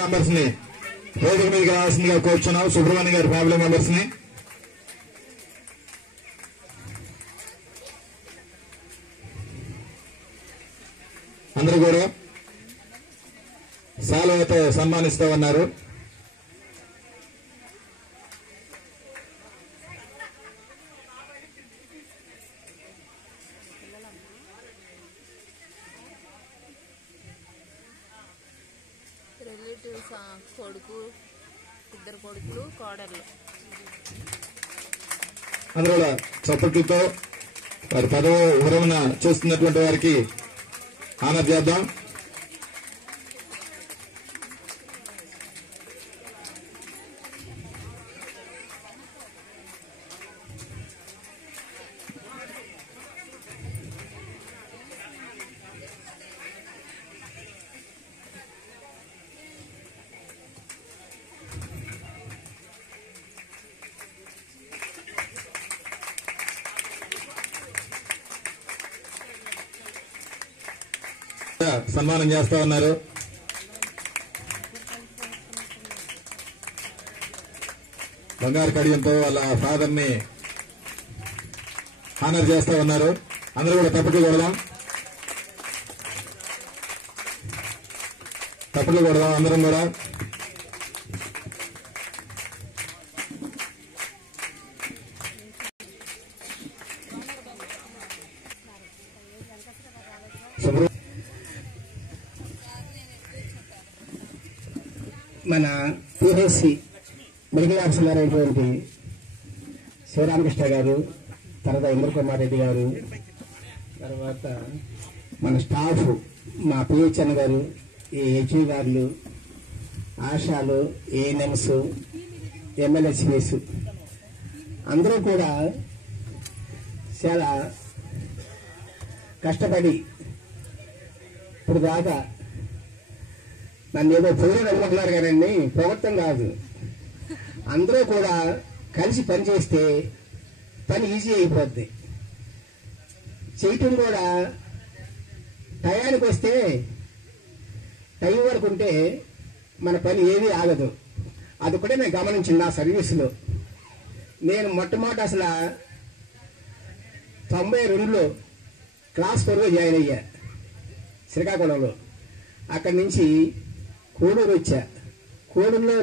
Members ని వేదిక మీదకి రావాల్సిందిగా కోరుచున్నాం. సుబ్రహ్మణ్యం గారి ఫ్యామిలీ మెంబర్స్ ని అందరూ కూడా శాలువతో సన్మానిస్తూ ఉన్నారు. రిలేటివ్స్ కొడుకు, ఇద్దరు కొడుకులు, కోడళ్ళు అందరూ కూడా చప్పట్లతో వారి పదవ విరమణ చేస్తున్నటువంటి వారికి ఆనర్ చేద్దాం. సన్మానం చేస్తా ఉన్నారు. బంగారు కడియంతో వాళ్ళ ఫాదర్ ని హానర్ చేస్తా ఉన్నారు. అందరూ కూడా తప్పట్లు కొడదాం, తప్పట్లు కొడదాం అందరం కూడా. మన పిహెచ్సి మెడికల్ ఆఫీసర్ అయినటువంటి శివరామకృష్ణ గారు, తర్వాత ఇంద్ర కుమార్ రెడ్డి గారు, తర్వాత మన స్టాఫ్ మా పిహెచ్ఎన్ గారు, ఈ హెచ్వి గారులు, ఆశాలు, ఏఎన్ఎంస్, ఎంఎల్హెచ్పిఎస్ అందరూ కూడా చాలా కష్టపడి ఇప్పుడు దాకా నన్ను ఏదో పొగరు అనుకుంటున్నారు కానండి, పొగట్టం కాదు. అందరూ కూడా కలిసి పనిచేస్తే పని ఈజీ అయిపోద్ది. చేయటం కూడా టయానికి వస్తే టైం వరకు ఉంటే మన పని ఏది ఆగదు. అది కూడా నేను గమనించింది నా సర్వీసులో. నేను మొట్టమొదటి అసలు 92లో క్లాస్ 4లో జాయిన్ అయ్యా శ్రీకాకుళంలో. అక్కడి నుంచి కోడూరు వచ్చా. కోడూరులో